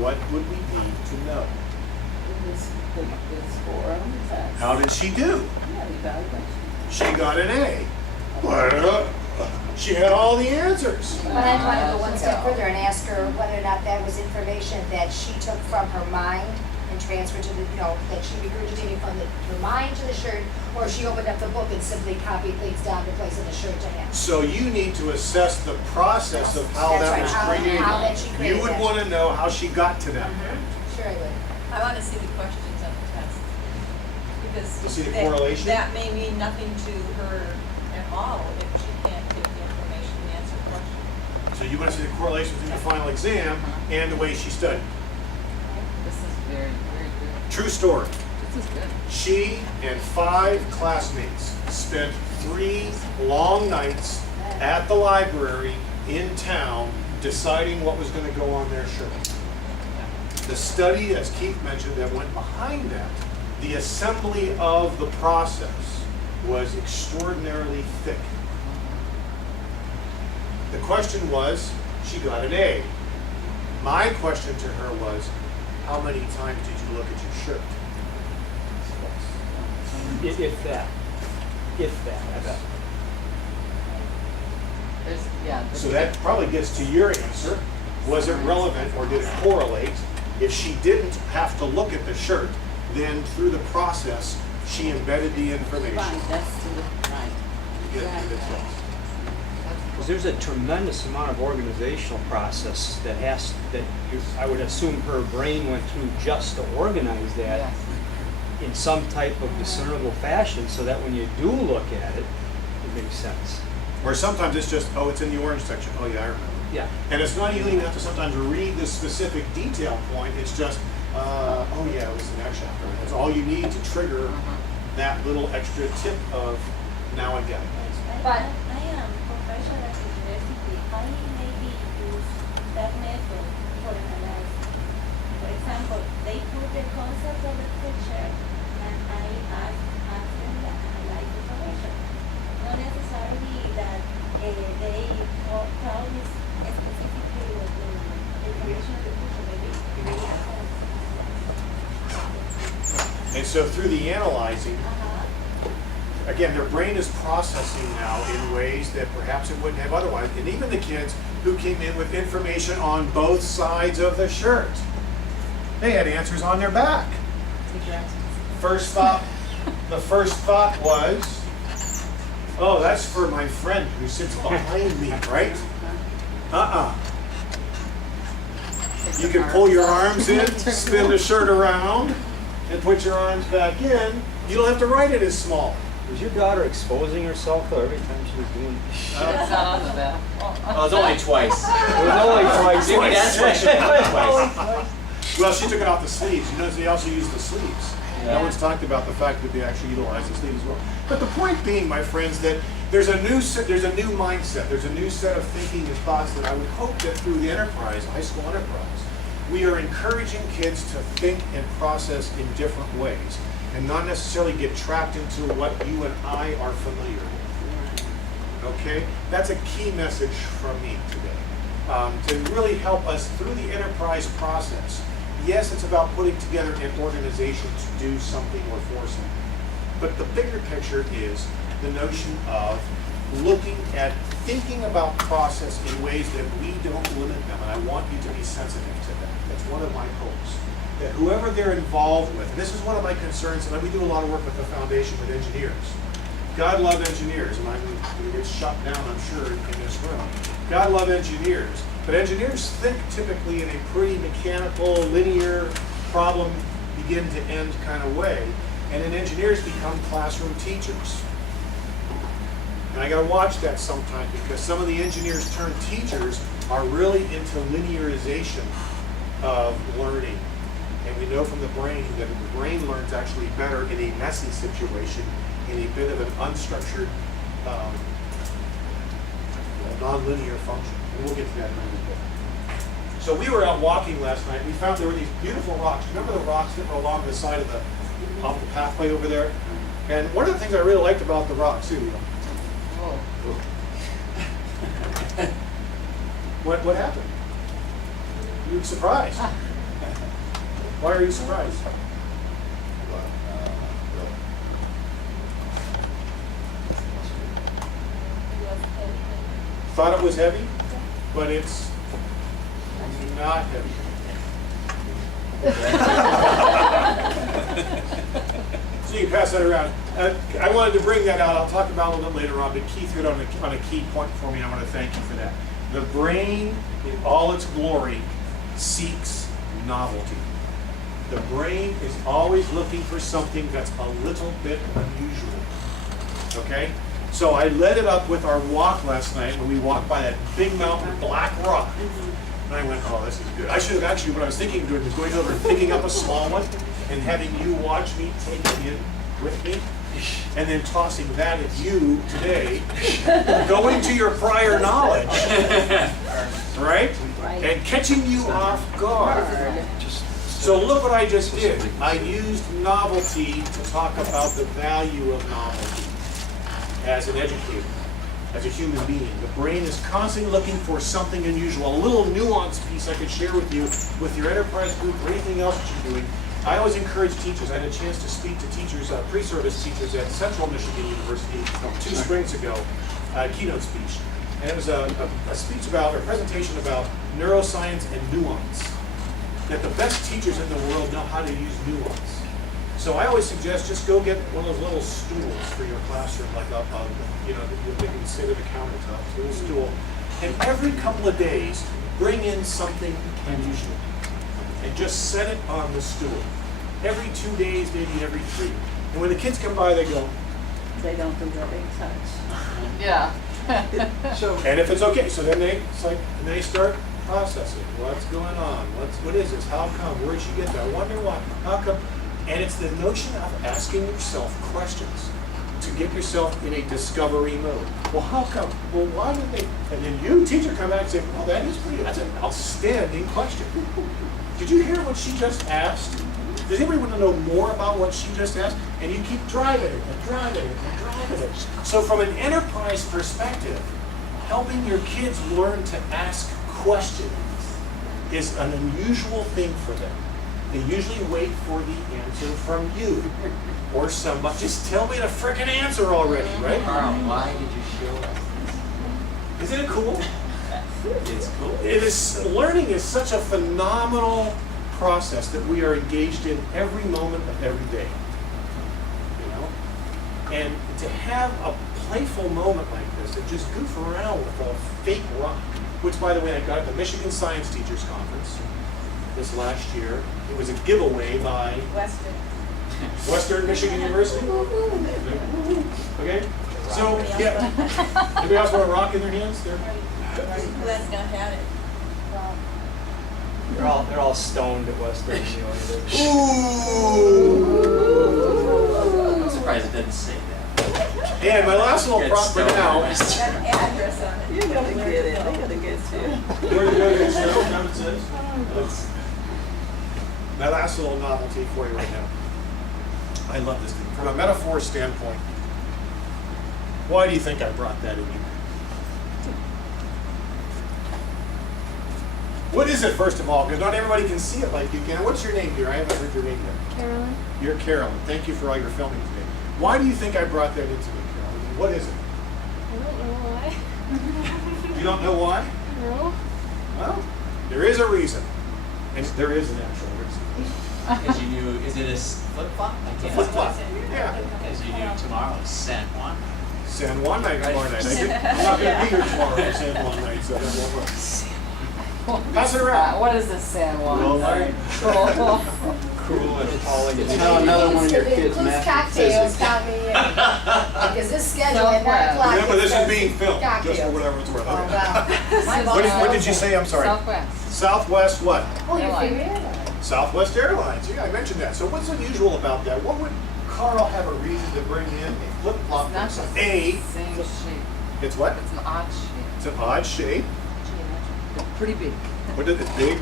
what would we need to know? This forum test. How did she do? Yeah, evaluation. She got an A. But she had all the answers. But I'd want to go one step further and ask her whether or not that was information that she took from her mind and transferred to the, that she regurgitated from her mind to the shirt, or she opened up the book and simply copied things down to place in the shirt to have. So you need to assess the process of how That's that right, was how that she created. created You would that. want to know how she got to that. Sure I would. I want to see the questions on the test. Because To see the that- correlation? that may mean nothing to her at all if she can't give the information to answer the question. So you want to see the correlation between the final exam and the way she studied. This is very, very good. True story. This is good. She and 5 classmates spent 3 long nights at the library in town deciding what was going to go on their shirt. The study, as Keith mentioned, that went behind that, the assembly of the process was extraordinarily thick. The question was, she got an A. My question to her was, how many times did you look at your shirt? If that. I bet. So that probably gets to your answer. Was it relevant or did it correlate? If she didn't have to look at the shirt, then through the process, she embedded the information. Right, that's right. to get to the test. Because there's a tremendous amount of organizational process that I would assume her brain went through just to organize that Yes. in some type of discernible fashion, so that when you do look at it, it makes sense. Or sometimes it's just, oh, it's in the orange section. Oh, yeah, I remember. Yeah. And it's not even have to sometimes read the specific detail point. It's just, oh yeah, it was the next chapter. That's all you need to trigger that little extra tip of now I get it. But I am professional at university. I maybe use that method for analysis. For example, they put the concept of the picture and I ask them to analyze the information. Not necessarily that they tell me specifically what the information of the picture. Maybe I ask them. And so through the analyzing, again, their brain is processing now in ways that perhaps it wouldn't have otherwise. And even the kids who came in with information on both sides of the shirt, they had answers on their back. The first thought was, oh, that's for my friend who sits behind me, right? You can pull your arms in, spin the shirt around, and put your arms back in. You don't have to write it as small. Was your daughter exposing herself though every time she was doing? It's not on the back. Oh, it was only twice. It was only twice. Maybe that's why she did it twice. Well, she took it off the sleeves. You notice they also use the sleeves. No one's talked about the fact that they actually utilize the sleeves as well. But the point being, my friends, that there's a new mindset. There's a new set of thinking and thoughts that I would hope that through the enterprise, high school enterprise, we are encouraging kids to think and process in different ways and not necessarily get trapped into what you and I are familiar with. Okay? That's a key message from me today. To really help us through the enterprise process. Yes, it's about putting together an organization to do something or for something. But the bigger picture is the notion of looking at thinking about process in ways that we don't limit them. And I want you to be sensitive to that. That's one of my hopes. That whoever they're involved with, and this is one of my concerns, and we do a lot of work with the foundation with engineers. God love engineers, and I'm going to get shut down, I'm sure, in this room. God love engineers, but engineers think typically in a pretty mechanical, linear, problem begin to end kind of way, and then engineers become classroom teachers. And I got to watch that sometimes because some of the engineers turned teachers are really into linearization of learning. And we know from the brain that the brain learns actually better in a messy situation, in a bit of an unstructured, non-linear function. And we'll get to that in a little bit. So we were out walking last night. We found there were these beautiful rocks. Remember the rocks that were along the side of off the pathway over there? And one of the things I really liked about the rocks, too, what happened? You were surprised. Why are you surprised? It was everything. Thought it was heavy, but it's not heavy. So you can pass that around. I wanted to bring that out. I'll talk about it a little bit later on, but Keith hit on a key point for me, and I want to thank you for that. The brain, in all its glory, seeks novelty. The brain is always looking for something that's a little bit unusual. Okay? So I led it up with our walk last night when we walked by that big mountain, Black Rock. And I went, oh, this is good. I should have actually, what I was thinking of doing was going over and picking up a small one and having you watch me take it in with me, and then tossing that at you today, going to your prior knowledge, right? And catching you off guard. So look what I just did. I used novelty to talk about the value of novelty as an educator, as a human being. The brain is constantly looking for something unusual, a little nuanced piece I could share with you with your enterprise group or anything else that you're doing. I always encourage teachers. I had a chance to speak to teachers, pre-service teachers at Central Michigan University 2 springs ago, keynote speech. And it was a speech about, or a presentation about neuroscience and nuance. That the best teachers in the world know how to use nuance. So I always suggest just go get one of those little stools for your classroom, like up on, you know, that you can sit at a countertop, a little stool. And every couple of days, bring in something unusual. And just set it on the stool. Every 2 days, maybe every 3. And when the kids come by, they go, They don't do the big touch. Yeah. and if it's okay, so then they start processing. What's going on? What is this? How come? Where'd she get that? I wonder why. How come? And it's the notion of asking yourself questions to get yourself in a discovery mode. Well, how come? Well, why did they? And then you, teacher, come back and say, well, that is pretty, that's an outstanding question. Did you hear what she just asked? Does anybody want to know more about what she just asked? And you keep driving it and driving it and driving it. So from an enterprise perspective, helping your kids learn to ask questions is an unusual thing for them. They usually wait for the answer from you or somebody. Just tell me the frickin' answer already, right? Carl, why did you show us this? Isn't it cool? It's cool. It is, learning is such a phenomenal process that we are engaged in every moment of every day. You know? And to have a playful moment like this and just goof around with a fake rock, which, by the way, I got at the Michigan Science Teachers Conference this last year. It was a giveaway by Western Michigan University. Okay? So, yeah. Anybody else want a rock in their hands? They're, Who has not had it? They're all stoned at Western. You know, I'm surprised it didn't say that. and my last little Get prop for stoned. now. Got an address on it. You're gonna get it. They're gonna get you. Where to go to your show? Now it says. That's my last little novelty for you right now. I love this thing. From a metaphor standpoint, why do you think I brought that in you? What is it, first of all? Because not everybody can see it like you can. What's your name, dear? I haven't heard your name yet. Carolyn? You're Carolyn. Thank you for all your filming today. Why do you think I brought that into me, Carolyn? What is it? I don't know why. You don't know why? No. Well, there is a reason. And there is an actual reason. Because you knew, is it a flip-flop? I can't. Flip-flop. Yeah. Because you knew tomorrow is San Juan. San Juan night tomorrow night. I'm not going to be here tomorrow for San Juan night, so that won't work. Pass it around. What is this San Juan? Well, right. cruel and appalling. It's how another one of your kids' Includes math cocktails, physics. count me in. Because this schedule at 9 o'clock. Remember, this is says being filmed, just for cocktails. whatever it's worth. Oh, Okay. wow. What did you say? I'm sorry. Southwest. Southwest what? Oh, your Airline. favorite airline. Southwest Airlines. Yeah, I mentioned that. So what's unusual about that? What would Carl have a reason to bring in a flip-flop? It's not from the A, same shape. it's what? It's an odd shape. It's an odd shape. It's pretty big. What is it? Big?